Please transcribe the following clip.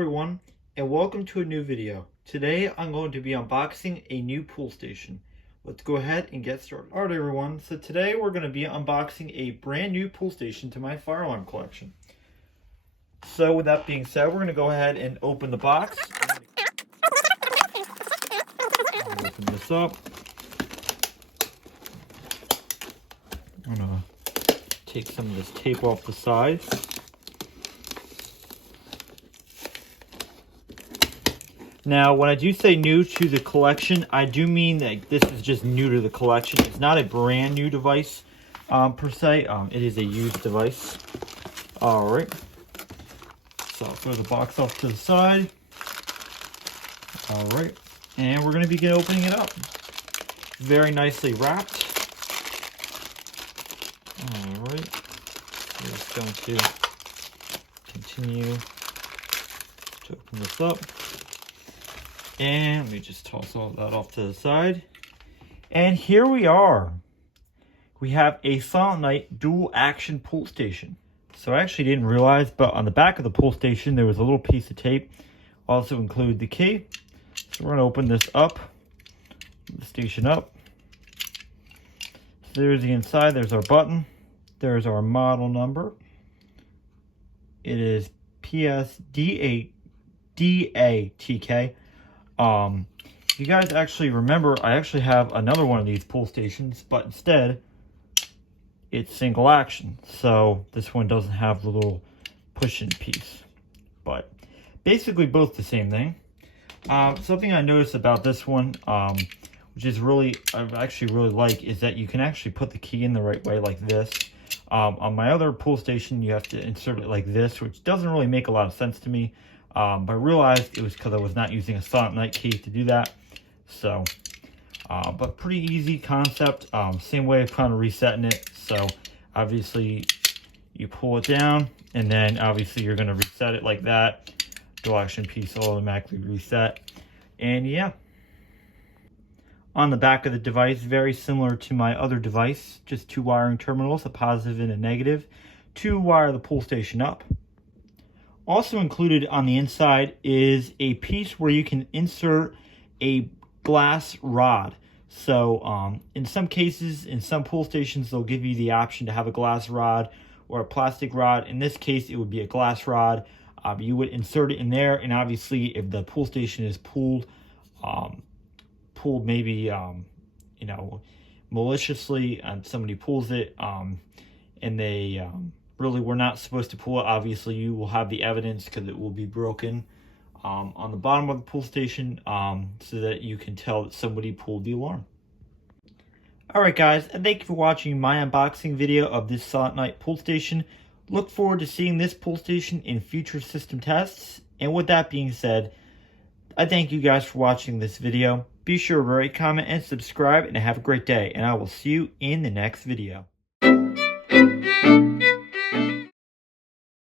everyone, and welcome to a new video. Today I'm going to be unboxing a new pull station. Let's go ahead and get started. Alright everyone, so today we're going to be unboxing a brand new pull station to my fire alarm collection. So with that being said, we're going to go ahead and open the box. Open this up. I'm going to take some of this tape off the sides. Now, when I do say new to the collection, I do mean that this is just new to the collection. It's not a brand new device, per se. It is a used device. Alright. So, I'll throw the box off to the side. Alright. And we're going to begin opening it up. Very nicely wrapped. Alright. We're just going to continue to open this up. And let me just toss all that off to the side. And here we are. We have a Silent Night dual action pull station. So I actually didn't realize, but on the back of the pull station, there was a little piece of tape. Also included the key. So we're gonna open this up, the station up. So there's the inside, there's our button. There's our model number. It is PSDATK. If you guys actually remember, I actually have another one of these pull stations, but instead it's single action. So this one doesn't have the little push-in piece, but basically both the same thing. Something I noticed about this one, which is really, I actually really like, is that you can actually put the key in the right way like this. On my other pull station, you have to insert it like this, which doesn't really make a lot of sense to me. But I realized it was because I was not using a Silent Night key to do that. So, but pretty easy concept. Same way of kind of resetting it. So, obviously, you pull it down, and then obviously you're going to reset it like that. Dual action piece will automatically reset. And yeah. On the back of the device, very similar to my other device, just two wiring terminals, a positive and a negative, to wire the pull station up. Also included on the inside is a piece where you can insert a glass rod. So in some cases, in some pull stations, they'll give you the option to have a glass rod or a plastic rod. In this case, it would be a glass rod. You would insert it in there, and obviously if the pull station is pulled maybe, you know, maliciously, and somebody pulls it and they really were not supposed to pull it, obviously you will have the evidence because it will be broken on the bottom of the pull station so that you can tell that somebody pulled the alarm. Alright guys, and thank you for watching my unboxing video of this Silent Night pull station. Look forward to seeing this pull station in future system tests. And with that being said, I thank you guys for watching this video. Be sure to rate, comment, and subscribe, and have a great day. And I will see you in the next video.